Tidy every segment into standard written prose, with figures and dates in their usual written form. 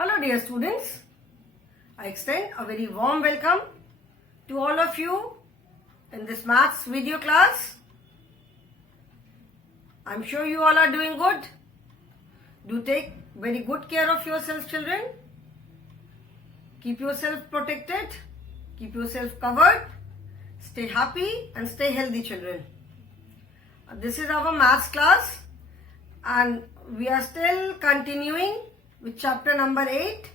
Hello dear students, I extend a very warm welcome to all of you in this maths video class. I'm sure you all are doing good. Do take very good care of yourselves, children. Keep yourself protected, keep yourself covered, stay happy and stay healthy, children. This is our maths class and we are still continuing with chapter number 8,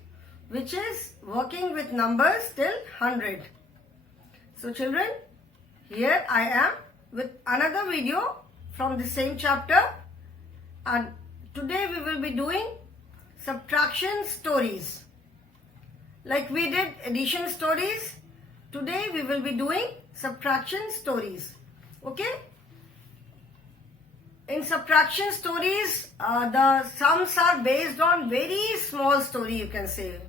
which is working with numbers till 100. So children, here I am with another video from the same chapter, and today we will be doing subtraction stories. Like we did addition stories, today we will be doing subtraction stories. Okay? In subtraction stories, the sums are based on very small story, you can say.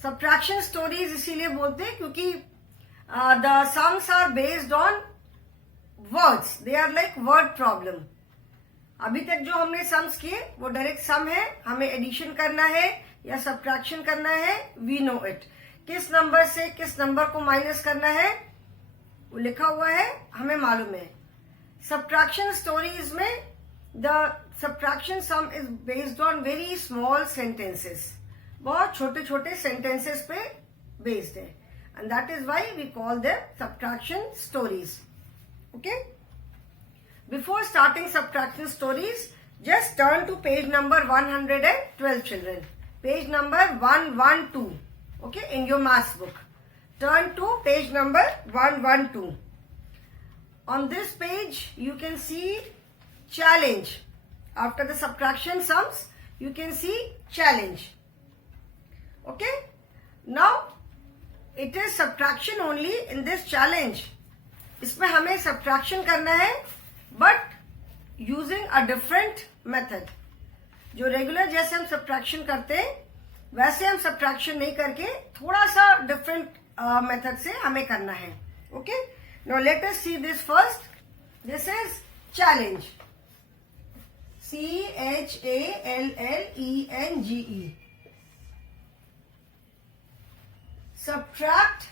Subtraction stories इसीलिए बोलते हैं क्योंकि the sums are based on words. They are like word problem. अभी तक जो हमने sums किए वो डायरेक्ट sum है, हमें एडिशन करना है या सब्ट्रैक्शन करना है, we know it. किस नंबर से किस नंबर को माइनस करना है वो लिखा हुआ है, हमें मालूम है. Subtraction stories में the subtraction sum is based on very small sentences. बहुत छोटे छोटे sentences पे based है, and that is why we call them subtraction stories. Okay? Before starting subtraction stories, just turn to page number 112, children. Page number 112. Okay, in your maths book. Turn to page number 112. On this page, you can see challenge. After the subtraction sums, you can see challenge. Okay? Now, it is subtraction only in this challenge. इसमें हमें subtraction करना है, but using a different method. जो regular जैसे हम subtraction करते हैं, वैसे हम subtraction नहीं करके थोड़ा सा different method से हमें करना है. Okay? Now let us see this first. This is challenge. CHALLENGE. Subtract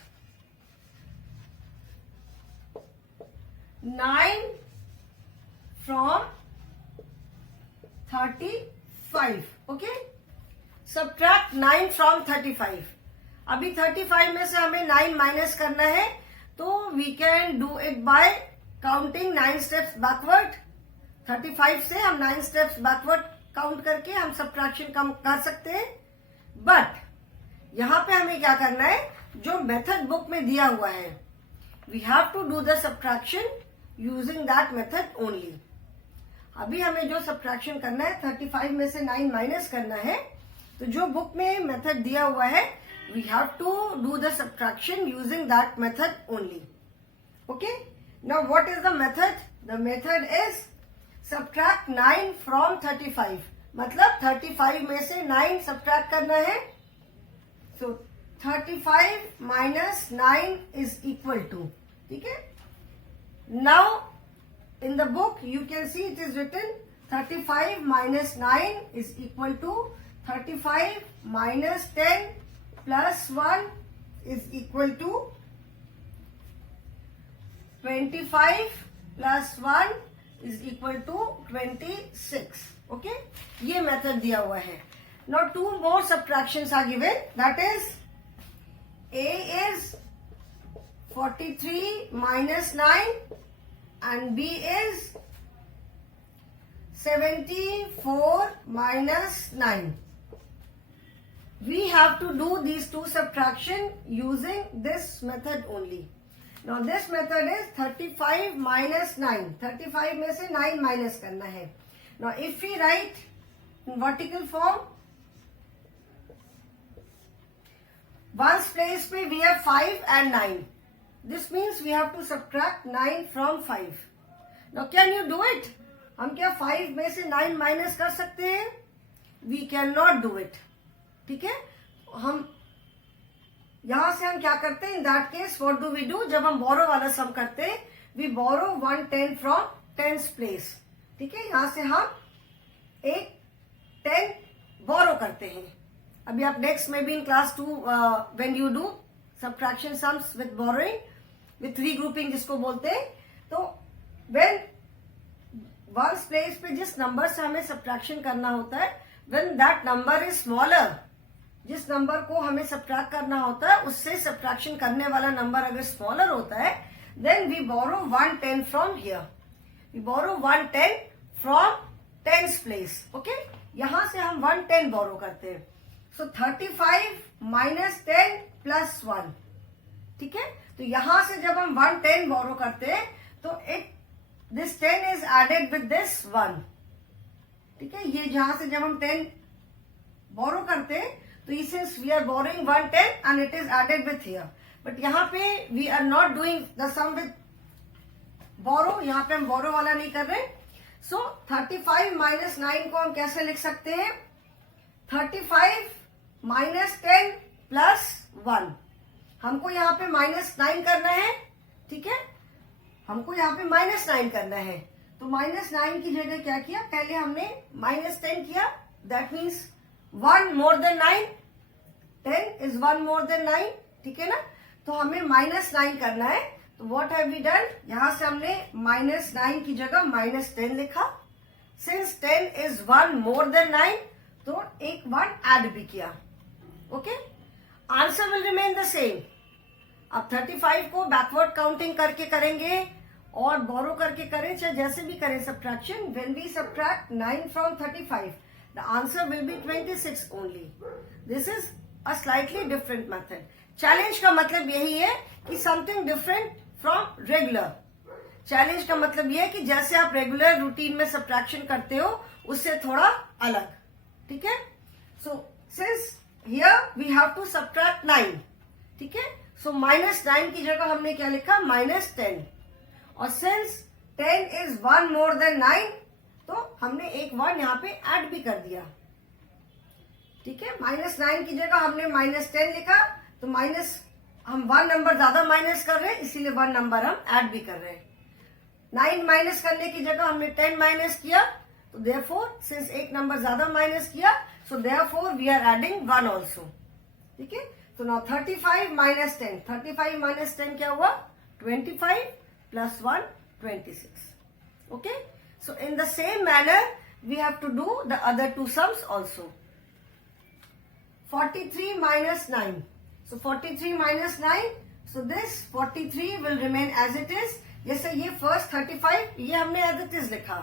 9 from 35. Okay? Subtract 9 from 35. अभी 35 में से हमें 9 माइनस करना है, तो we can do it by counting 9 steps backward. 35 से हम 9 steps backward count करके हम subtraction कम कर सकते हैं. But यहाँ पे हमें क्या करना है, जो method book में दिया हुआ है, we have to do the subtraction using that method only. अभी हमें जो subtraction करना है, 35 में से 9 माइनस करना है, तो जो book में method दिया हुआ है, we have to do the subtraction using that method only. Okay? Now what is the method? The method is subtract 9 from 35. मतलब 35 में से 9 subtract करना है. So 35 minus 9 is equal to. ठीक है? Now in the book you can see it is written 35 minus 9 is equal to 35 minus 10 plus 1 is equal to 25 plus 1 is equal to 26. Okay? ये method दिया हुआ है. Now two more subtractions are given. That is A is 43 minus 9 and B is 74 minus 9. We have to do these two subtraction using this method only. Now this method is 35 minus 9. 35 में से 9 minus करना है. Now if we write in vertical form, ones place पे we have 5 and 9. This means we have to subtract 9 from 5. Now can you do it? हम क्या 5 में से 9 minus कर सकते हैं? We cannot do it. ठीक है? हम यहां से हम क्या करते हैं? In that case what do we do? जब हम बोरो वाला सम करते हैं, we borrow 110 from tens place. ठीक है? यहां से हम एक 10 बोरो करते हैं. अभी आप नेक्स्ट में भी in class 2 when you do subtraction sums with borrowing with regrouping जिसको बोलते हैं, तो व्हेन वंस प्लेस पे जिस नंबर से हमें सबट्रैक्शन करना होता है, when that number is smaller, जिस नंबर को हमें सबट्रैक्ट करना होता है उससे सबट्रैक्शन करने वाला नंबर अगर स्मॉलर होता है, then we borrow 110 from here, we borrow 110 from tens place. Okay, यहां से हम 110 बोरो करते हैं. So 35 minus 10 plus 1. ठीक है, तो यहां से जब हम 110 बोरो करते हैं तो this 10 is added with this 1. ठीक है, ये जहां से जब हम 10 बोरो करते हैं तो since we are borrowing 110 and it is added with here, but यहाँ पे we are not doing the sum with borrow, यहाँ पे हम बोरो वाला नहीं कर रहे. सो 35 माइनस 9 को हम कैसे लिख सकते हैं? 35 माइनस 10 प्लस 1. हमको यहाँ पे माइनस 9 करना है. ठीक है, हमको यहाँ पे माइनस 9 करना है, तो माइनस 9 की जगह क्या किया, पहले हमने माइनस 10 किया, that means 1 more than 9, 10 is 1 more than 9. ठीक है ना, तो हमें माइनस 9 करना है. तो व्हाट हैव वी डन, यहां से हमने माइनस 9 की जगह माइनस 10 लिखा. सिंस 10 इज 1 मोर देन 9, तो एक 1 ऐड भी किया. Okay, answer will remain the same. अब 35 को बैकवर्ड काउंटिंग करके करेंगे और बोरो करके करें, चाहे जैसे भी करें subtraction, when we subtract 9 from 35, the answer will be 26 only. This is a slightly different method. Challenge का मतलब यही है कि something different from regular. Challenge का मतलब यह है कि जैसे आप रेगुलर रूटीन में सब्ट्रैक्शन करते हो उससे थोड़ा अलग. ठीक है, so since here we have to subtract 9. ठीक है, so माइनस 9 की जगह हमने क्या लिखा, माइनस 10. और since 10 is 1 more than 9, तो हमने एक 1 यहाँ पे ऐड भी कर दिया. ठीक है, माइनस 9 की जगह हमने माइनस 10 लिखा, तो माइनस हम 1 नंबर ज्यादा माइनस कर रहे हैं, इसीलिए 1 नंबर हम ऐड भी कर रहे हैं. 9 माइनस करने की जगह हमने 10 माइनस किया, तो देयरफॉर सिंस एक नंबर ज्यादा माइनस किया, so therefore we are adding 1 also. ठीक है, तो नाउ 35 माइनस 10, 35 माइनस 10 क्या हुआ, 25 प्लस 1 26. Okay, so in the same manner we have to do the other two sums also. 43 minus 9, so 43 minus 9, so this 43 will remain as it is. जैसे ये first 35 ये हमने as it is लिखा,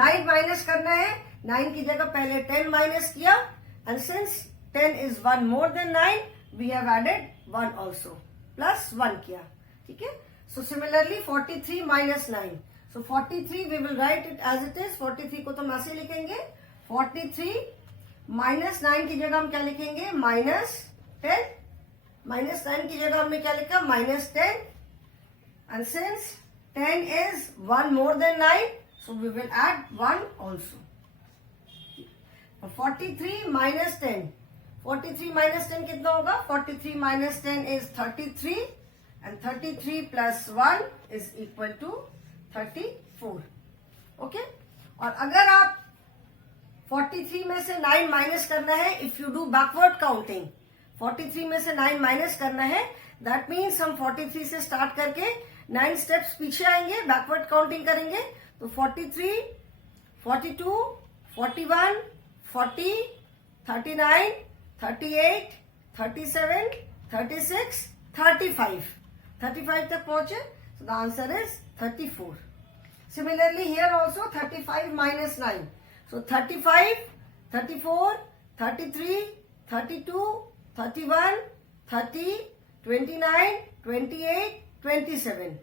9 माइनस करना है, 9 की जगह पहले 10 माइनस किया, and since 10 is 1 more than 9, we have added 1 also, plus 1 किया. ठीक है, so similarly 43 minus 9, so 43 we will write it as it is. 43 को तो हम ऐसे लिखेंगे, 43 माइनस 9 की जगह हम क्या लिखेंगे, माइनस 10. माइनस 9 की जगह हमने क्या लिखा, minus 10. And since 10 is 1 more than 9, so we will add 1 also. 43 minus 10, 43 minus 10 कितना होगा, 43 minus 10 is 33, and 33 plus 1 is equal to 34. Okay, और अगर आप 43 में से 9 माइनस करना है, if you do backward counting, 43 में से 9 माइनस करना है, दैट मीन्स हम 43 से स्टार्ट करके 9 स्टेप्स पीछे आएंगे, बैकवर्ड काउंटिंग करेंगे. तो 43, 42, 41, 40, 39, 38, 37, 36, 35. 35 तक पहुंचे, so the answer is 34. Similarly here also 35 minus 9. So 35, 34, 33, 32, 31, 30, 29, 28, 27.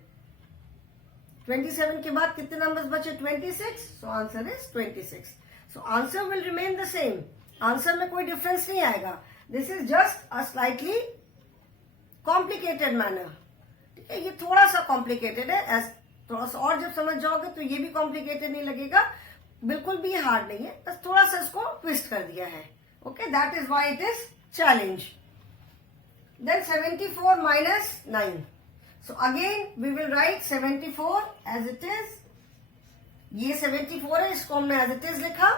27 के बाद कितने नंबर्स बचे, 26. So answer is 26. So answer will remain the same. Answer में कोई डिफरेंस नहीं आएगा. This is just a slightly complicated manner. ठीक है, ये थोड़ा सा कॉम्प्लिकेटेड है. एज थोड़ा सा और जब समझ जाओगे तो ये भी कॉम्प्लिकेटेड नहीं लगेगा, बिल्कुल भी हार्ड नहीं है, बस थोड़ा सा इसको ट्विस्ट कर दिया है. Okay, that is why it is challenge. Then 74 minus 9. So again we will write 74 as it is. ये 74 है, इसको हमने एज इट इज लिखा.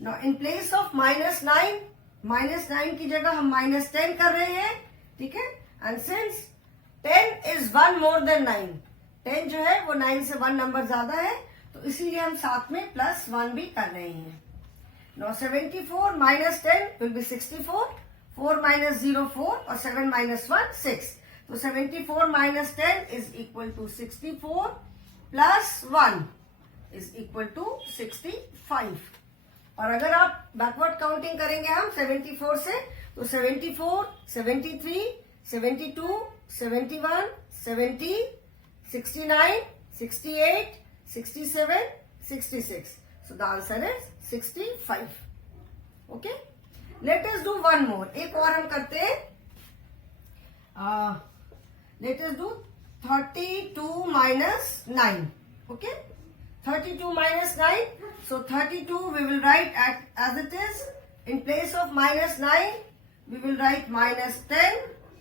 Now in place of minus 9 -9 की जगह हम -10 कर रहे हैं, ठीक है। And since 10 is 1 more than 9, 10 जो है वो 9 से 1 नंबर ज्यादा है, तो इसीलिए हम साथ में +1 भी कर रहे हैं। Now 74 minus 10 will be 64, 4 minus 0 4 और 7 minus 1 6. So 74 minus 10 is equal to 64 plus 1 is equal to 65. और अगर आप बैकवर्ड काउंटिंग करेंगे हम 74 से, तो 74, 73, 72, 71, 70, 69, 68, 67, 66. So the answer is 65. Okay. Let us do one more. एक और हम करते हैं. Let us do 32 minus 9. Okay. 32 minus 9. So 32 we will write as it is. In place of -9, we will write -10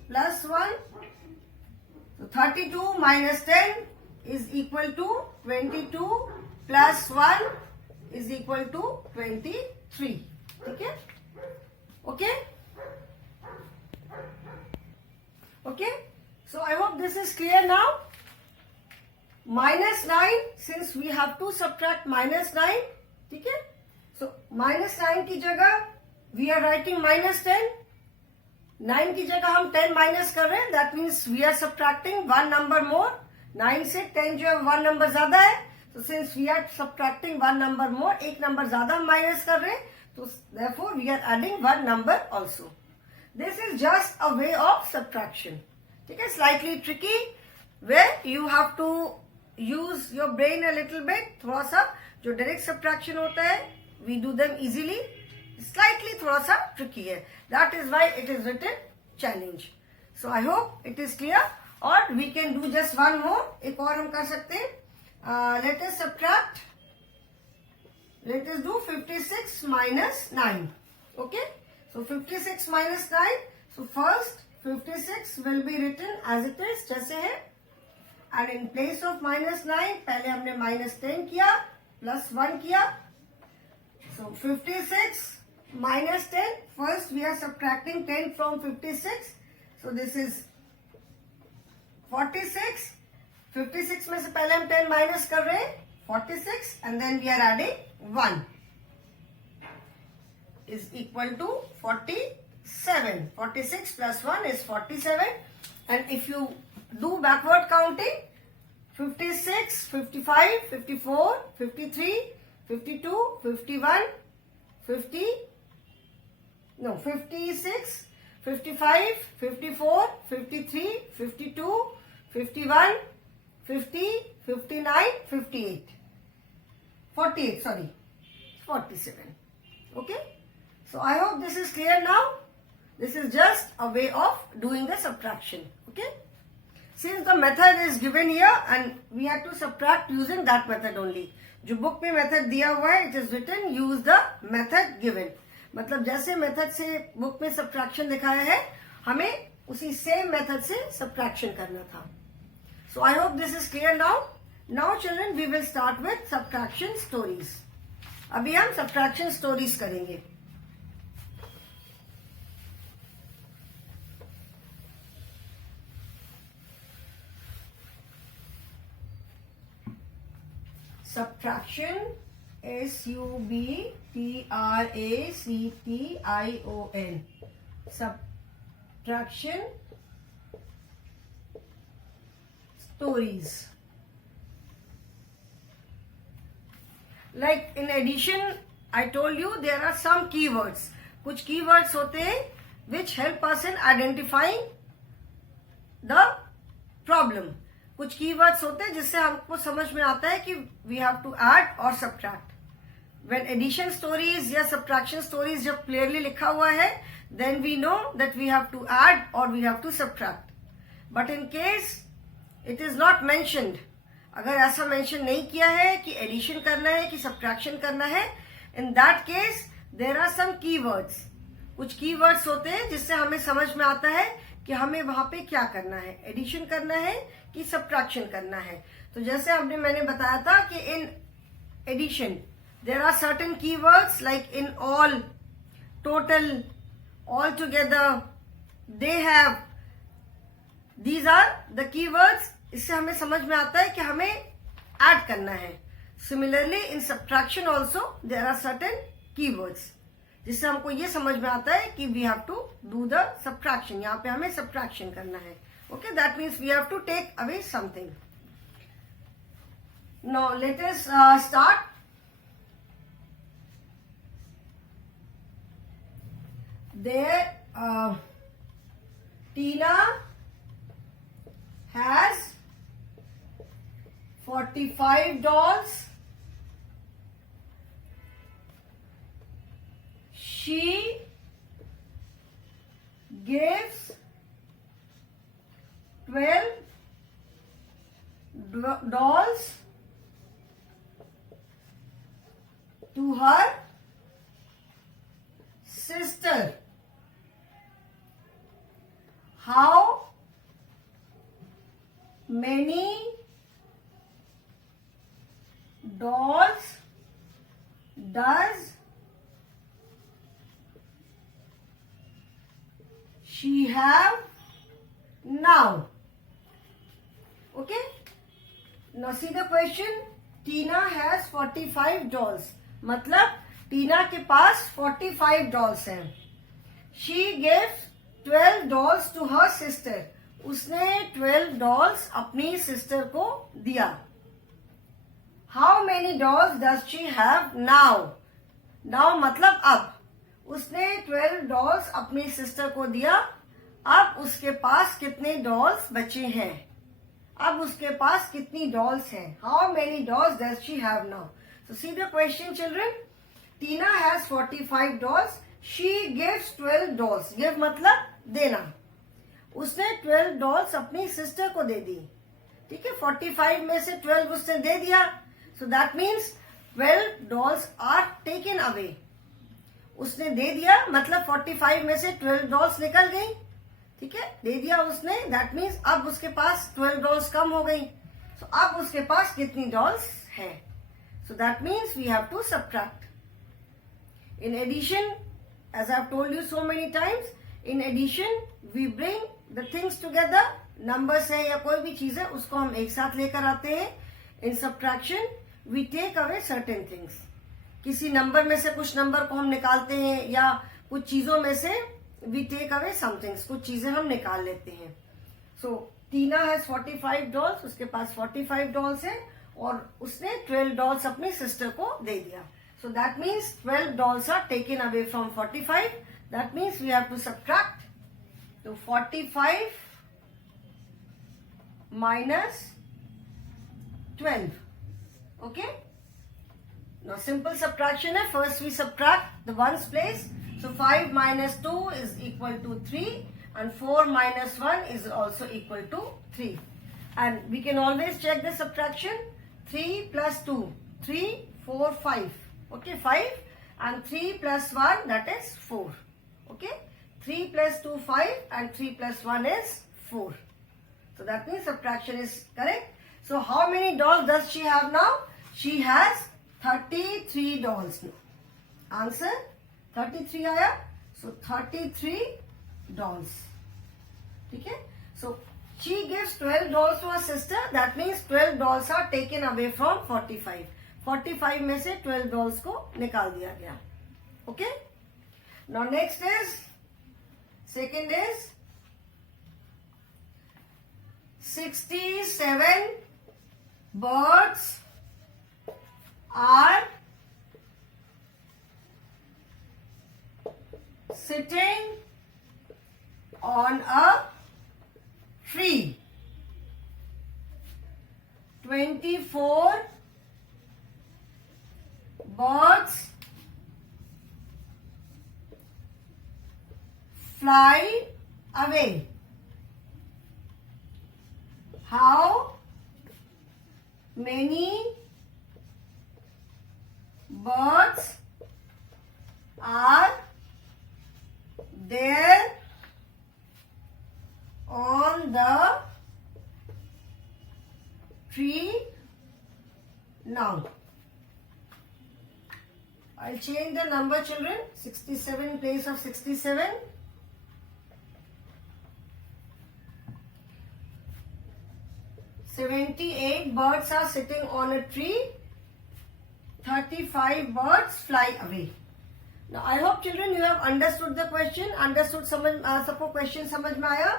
plus 1. So 32 minus 10 is equal to 22 plus 1 is equal to 23. ठीक है? Okay? Okay? So I hope this is clear now. -9, since we have to subtract -9, ठीक है? So -9 की जगह we are writing -10. 9 की जगह हम 10 माइनस कर रहे हैं, that means we are subtracting 1 number more. 9 से 10 जो है 1 नंबर ज्यादा है, तो since we are subtracting 1 number more, एक नंबर ज्यादा हम माइनस कर रहे हैं, तो therefore we are adding 1 number also. This is just a way of subtraction. ठीक है, slightly tricky, where you have to use your brain a little bit. थोड़ा सा जो डायरेक्ट सब्ट्रैक्शन होता है we do them easily, slightly थोड़ा सा tricky है. That is why it is written challenge. So I hope it is clear. और we can do just one more. एक और हम कर सकते हैं. Let us subtract. Let us do 56 minus 9. Okay. So 56 minus 9. So first 56 will be written as it is, जैसे है. And in place of -9 पहले हमने -10 किया, +1 किया. So 56 minus 10. First we are subtracting 10 from 56. So this is 46. 56 में से पहले हम 10 माइनस कर रहे हैं, 46, and then we are adding 1 is equal to 47. 46 plus 1 is 47. And if you do backward counting, 56, 55, 54, 53, 52, 51, 56, 55, 54, 53, 52, 51, 50, 59, 58, 48, sorry, 47. Okay. So I hope this is clear now. This is just a way of doing the subtraction. Okay. Since the method is given here and we have to subtract using that method only. जो बुक में मेथड दिया हुआ है, it is written use the method given. मतलब जैसे मेथड से बुक में सब्ट्रैक्शन दिखाया है, हमें उसी सेम मेथड से सब्ट्रैक्शन करना था. So I hope this is clear now. Now children, we will start with subtraction stories. अभी हम subtraction stories करेंगे. Subtraction, SUBTRACTION. Subtraction stories. Like in addition, I told you there are some keywords. कुछ keywords होते हैं which help us in identifying the problem. कुछ keywords होते हैं जिससे हमको समझ में आता है कि we have to add or subtract. When addition stories या subtraction stories जब clearly लिखा हुआ है, then we know that we have to add or we have to subtract. But in case it is not mentioned, अगर ऐसा मेंशन नहीं किया है कि एडिशन करना है कि सब्ट्रैक्शन करना है, in that case there are some keywords. कुछ कीवर्ड्स होते हैं जिससे हमें समझ में आता है कि हमें वहां पे क्या करना है, एडिशन करना है कि सब्ट्रैक्शन करना है. तो जैसे मैंने बताया था कि in addition there are certain keywords like in all, total, all together, they have. These are the keywords. इससे हमें समझ में आता है कि हमें ऐड करना है. Similarly, in subtraction also there are certain keywords. जिससे हमको ये समझ में आता है कि we have to do the subtraction. यहाँ पे हमें subtraction करना है. Okay, that means we have to take away something. Now let us start. There, Tina has 45 dolls. She gives 12 dolls to her sister. How many dolls does she have now? Okay. Now see the question. Tina has 45 dolls. मतलब टीना के पास 45 डॉल्स हैं. She gives 12 dolls to her sister. उसने 12 डॉल्स अपनी सिस्टर को दिया. How many dolls does she have now? Now मतलब अब. उसने 12 डॉल्स अपनी सिस्टर को दिया. अब उसके पास कितने डॉल्स बचे हैं? अब उसके पास कितनी डॉल्स हैं? How many dolls does she have now? So see the question, children. Tina has 45 dolls. She gives 12 dolls. Give मतलब देना. उसने 12 डॉल्स अपनी सिस्टर को दे दी. ठीक है. 45 में से 12 उसने दे दिया. So that means 12 dolls are taken away. उसने दे दिया मतलब 45 में से 12 डॉल्स निकल गई. ठीक है. दे दिया उसने. That means अब उसके पास 12 डॉल्स कम हो गई. So अब उसके पास कितनी डॉल्स है? So that means we have to subtract. In addition, as I have told you so many times, in addition we bring the things together. Numbers है या कोई भी चीज है उसको हम एक साथ लेकर आते हैं. In subtraction we take away certain things. किसी नंबर में से कुछ नंबर को हम निकालते हैं या कुछ चीजों में से we take away some things. कुछ चीजें हम निकाल लेते हैं. So Tina has 45 dolls. उसके पास 45 dolls है और उसने 12 डॉल्स अपनी सिस्टर को दे दिया. So that means 12 dolls are taken away from 45. That means we have to subtract. So 45 minus 12. Okay. Now simple subtraction है. First we subtract the ones place. So 5 minus 2 is equal to 3 and 4 minus 1 is also equal to 3. And we can always check the subtraction. 3 plus 2, 3, 4, 5. Okay, 5 and 3 plus 1 that is 4. Okay, 3 plus 2, 5 and 3 plus 1 is 4. So that means subtraction is correct. So how many dolls does she have now? She has 33 dolls now. Answer 33 आया. So 33 dolls. ठीक है. So she gives 12 dolls to her sister. That means 12 dolls are taken away from 45. 45 में से 12 dolls को निकाल दिया गया. Okay. Now next is, second is 67 birds are sitting on a tree. 24 birds fly away. How many birds are there on the tree now? I'll change the number, children. 67 in place of 67. 78 birds are sitting on a tree. 35 birds fly away. Now I hope children you have understood the question. Understood समझ सबको question समझ में आया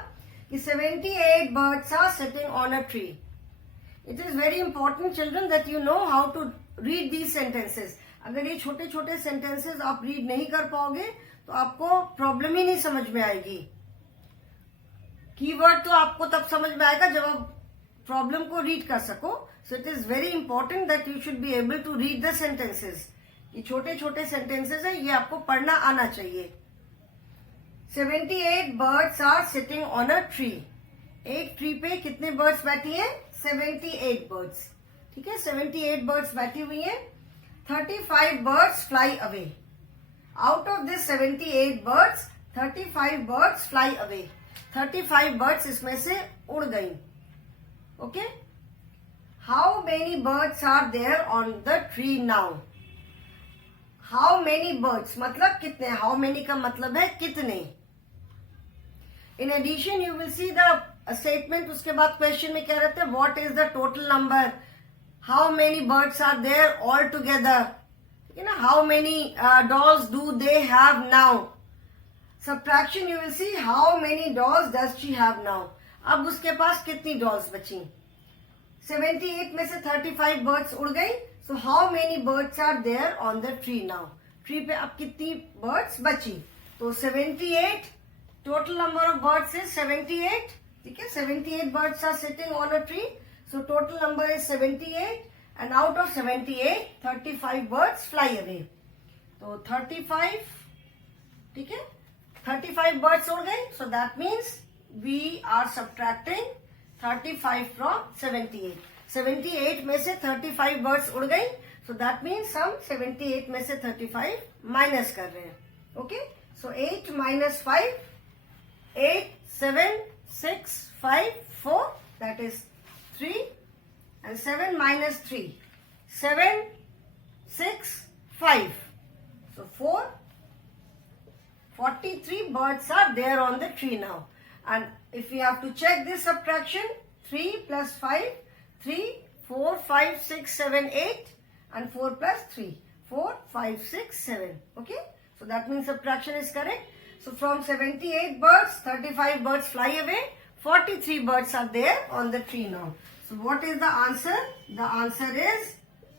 कि 78 birds are sitting on a tree. It is very important children that you know how to read these sentences. अगर ये छोटे छोटे sentences आप read नहीं कर पाओगे तो आपको प्रॉब्लम ही नहीं समझ में आएगी. कीवर्ड तो आपको तब समझ में आएगा जब आप प्रॉब्लम को रीड कर सको. So it is very important that you should be able to read the sentences. ये छोटे छोटे सेंटेंसेस है, ये आपको पढ़ना आना चाहिए. 78 birds are sitting on a tree. एक ट्री पे कितने बर्ड्स बैठी हैं? 78 बर्ड्स. ठीक है, 78 बर्ड्स बैठी हुई हैं. 35 birds fly away. Out of this 78 birds 35 birds fly away. 35 birds इसमें से उड़ गई. Okay, how many birds are there on the tree now. How many birds मतलब कितने. हाउ मेनी का मतलब है कितने. In addition you will see the statement. उसके बाद क्वेश्चन में क्या रहता है, what is the total number. How many birds are there all together. You know, how many dolls do they have now? Subtraction, you will see how many dolls does she have now. अब उसके पास कितनी डॉल्स बची. 78 में से 35 birds उड़ गई. So how many birds are there on the tree now. Tree पे अब कितनी बर्ड्स बची. तो 78 total number of birds is 78. ठीक है, 78 birds are sitting on a tree. So total number is 78. And out of 78, 35 birds fly away. तो 35, ठीक है, 35 birds उड़ गए. So that means we are subtracting 35 from 78. 78 में से 35 birds उड़ गई. So that means हम 78 में से 35 minus कर रहे हैं. Okay? So 8 minus 5, 8, 7, 6, 5, 4, that is 3. And 7 minus 3. 7, 6, 5. So 4. 43 birds are there on the tree now. And if we have to check this subtraction, 3 plus 5, 3, 4, 5, 6, 7, 8. And 4 plus 3. 4, 5, 6, 7. Okay? So that means subtraction is correct. So from 78 birds, 35 birds fly away. 43 birds are there on the tree now. So what is the answer? The answer is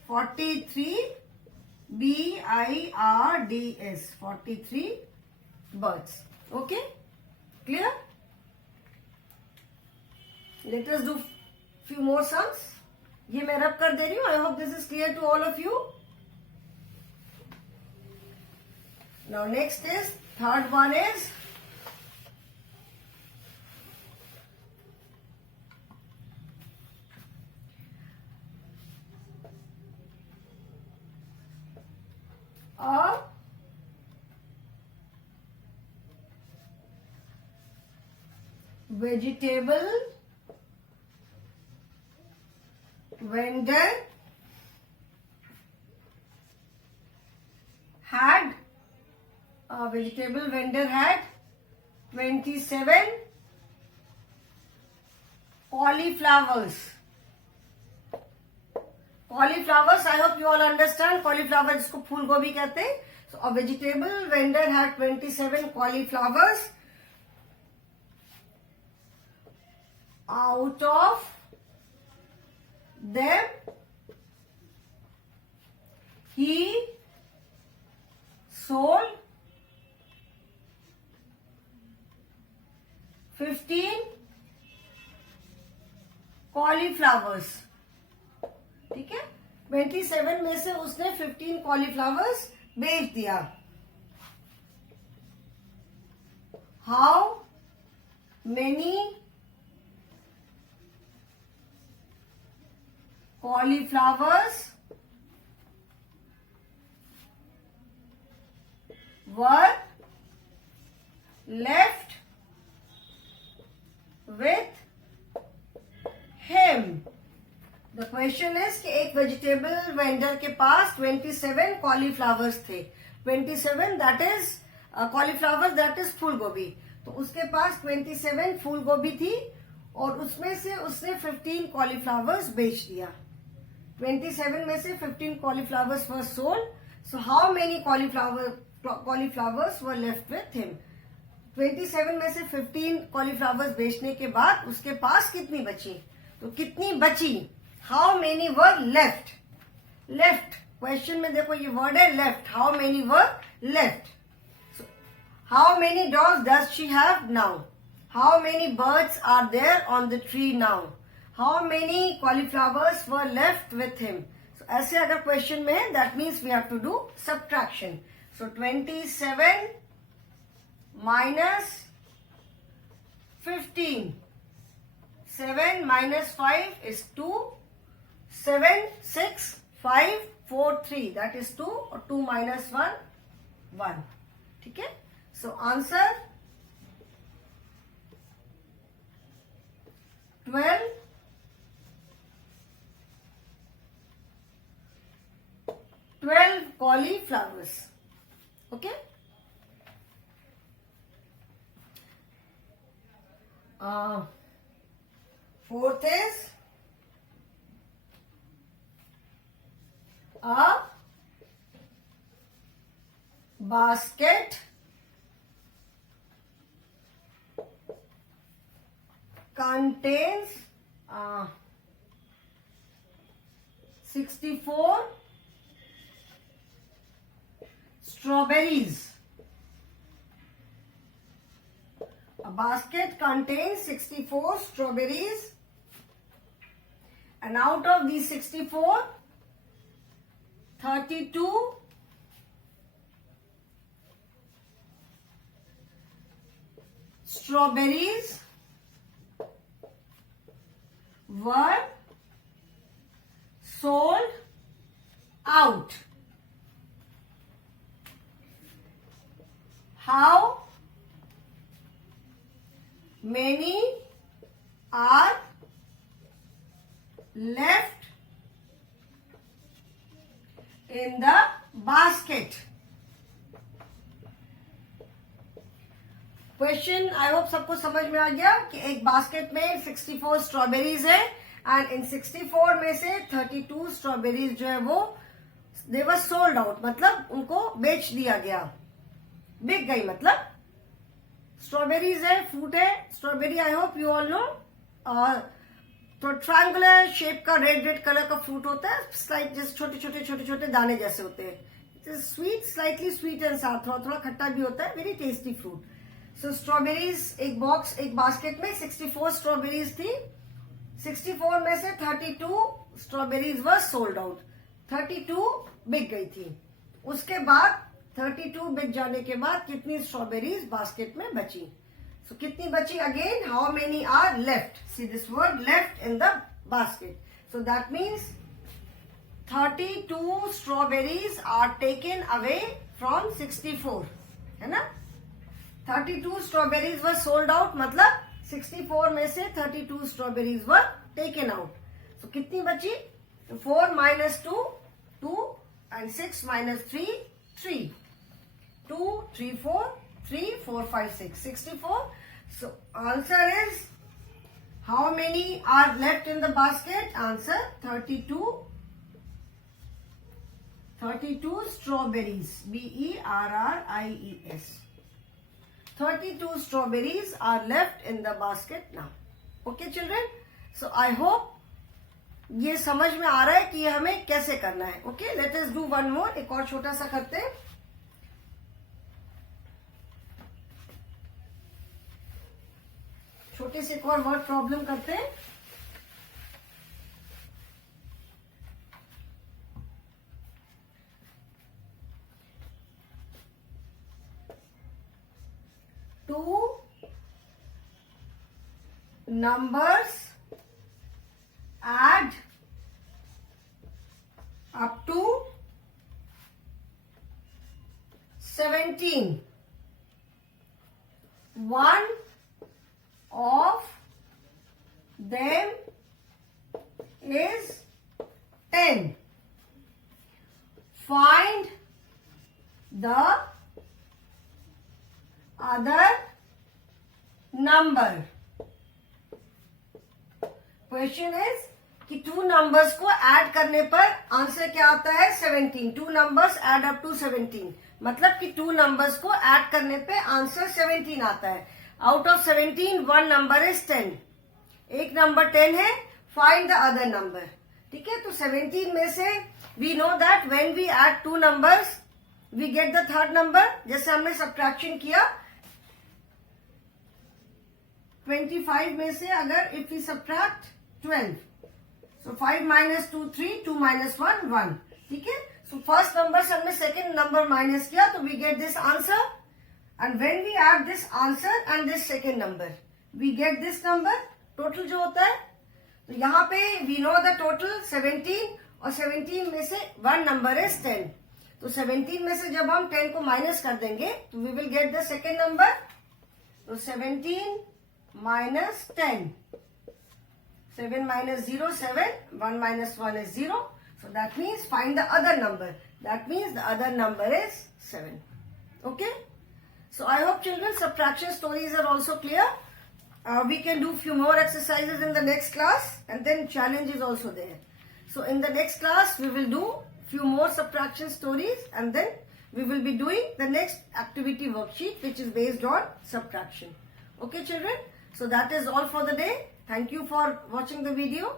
43 birds. 43 birds. Okay? Clear? Let us do few more sums. ये मैं रब कर दे रही हूँ. I hope this is clear to all of you. Now next is, third one is a vegetable vendor had 27 cauliflowers. Cauliflowers, I hope you all understand. Cauliflower जिसको फूल गोभी कहते हैं. So a vegetable vendor had 27 cauliflowers. Out of them, he sold 15 cauliflowers. ठीक है, 27 में से उसने 15 कॉलीफ्लावर्स बेच दिया. How many cauliflowers were left with him. The question is कि एक वेजिटेबल वेंडर के पास 27 कॉलीफ्लावर्स थे. 27 that is cauliflower, that is फूल गोभी. तो उसके पास 27 फूल गोभी थी और उसमें से उसने 15 कॉलीफ्लावर्स बेच दिया। 27 में से 15 cauliflowers were sold, so how many cauliflowers were left with him. 27 में से 15 कॉलीफ्लावर्स बेचने के बाद उसके पास कितनी बची, तो कितनी बची, how many were left. Left question में देखो ये वर्ड है left, how many were left. How many dogs does she have now, how many birds are there on the tree now, how many cauliflowers were left with him. ऐसे अगर question में है that means we have to do subtraction. So 27 minus 15, 7 minus 5 is 2, 7, 6, 5, 4, 3, that is 2, और 2 minus 1, 1, ठीक है। So answer 12 cauliflowers, okay. Fourth is a basket contains 64 strawberries. A basket contains 64 strawberries, and out of these 64, 32 strawberries were sold out. How many are left in the basket? Question I hope सबको समझ में आ गया कि एक बास्केट में 64 स्ट्रॉबेरीज है and in 64 में से 32 स्ट्रॉबेरीज जो है वो दे वर सोल्ड आउट, मतलब उनको बेच दिया गया, बिक गई। मतलब स्ट्रॉबेरीज है, फ्रूट है, strawberry I hope you all know, तो ट्रायंगुलर शेप का रेड कलर का फ्रूट होता है, स्लाइट जैसे छोटे छोटे दाने जैसे होते हैं, स्वीट, स्लाइटली स्वीट एंड साथ थोड़ा खट्टा भी होता है, वेरी टेस्टी फ्रूट। सो स्ट्रॉबेरीज एक बास्केट में 64 स्ट्रॉबेरीज थी, 64 में से 32 स्ट्रॉबेरीज वर सोल्ड आउट, 32 बिक गई थी। उसके बाद 32 बिक जाने के बाद कितनी स्ट्रॉबेरीज बास्केट में बची, सो कितनी बची, again how many are left, see this word left in the basket, so that means 32 strawberries are taken away from 64, है ना। 32 स्ट्रॉबेरीज वर सोल्ड आउट, मतलब 64 में से 32 स्ट्रॉबेरीज वर टेकन आउट, सो कितनी बची, 4 minus 2, 2 and 6 minus 3, 3, 2, 3, 4, 3, 4, 5, 6, 64. So answer is, how many are left in the basket? Answer 32 strawberries, BERRIES. 32 strawberries are left in the basket now. Okay children, so I hope ये समझ में आ रहा है कि ये हमें कैसे करना है। Okay, let us do one more, एक और छोटा सा करते हैं। छोटे से एक और वर्ड प्रॉब्लम करते हैं। Two numbers add up to 17. One of them is 10. Find the other number. Question is कि 2 नंबर्स को ऐड करने पर आंसर क्या आता है 17. 2 नंबर्स ऐड अप टू 17. मतलब कि 2 नंबर्स को ऐड करने पे आंसर 17 आता है. Out of 17 1 number is 10. एक नंबर 10 है. Find the other number. ठीक है, तो 17 में से we know that when we add 2 numbers we get the third number. जैसे हमने सब्ट्रैक्शन किया 25 में से अगर इफ वी सब्ट्रैक्ट 12, so 5 minus 2 3, 2 minus 1 1. ठीक है, so फर्स्ट नंबर से हमने सेकेंड नंबर माइनस किया तो we get this answer. And when we add this answer and this second number we get this number. Total जो होता है, तो यहाँ पे वी नो द टोटल 17 और 17 में से 1 नंबर इज 10. तो 17 में से जब हम 10 को माइनस कर देंगे तो we will get the second number. तो 17 minus 10. 7 minus 0, 7. 1 minus 1 is 0. So that means find the other number. That means the other number is 7. Okay? So I hope children subtraction stories are also clear. We can do few more exercises in the next class and then challenge is also there. So in the next class we will do few more subtraction stories and then we will be doing the next activity worksheet which is based on subtraction. Okay children? So that is all for the day. Thank you for watching the video.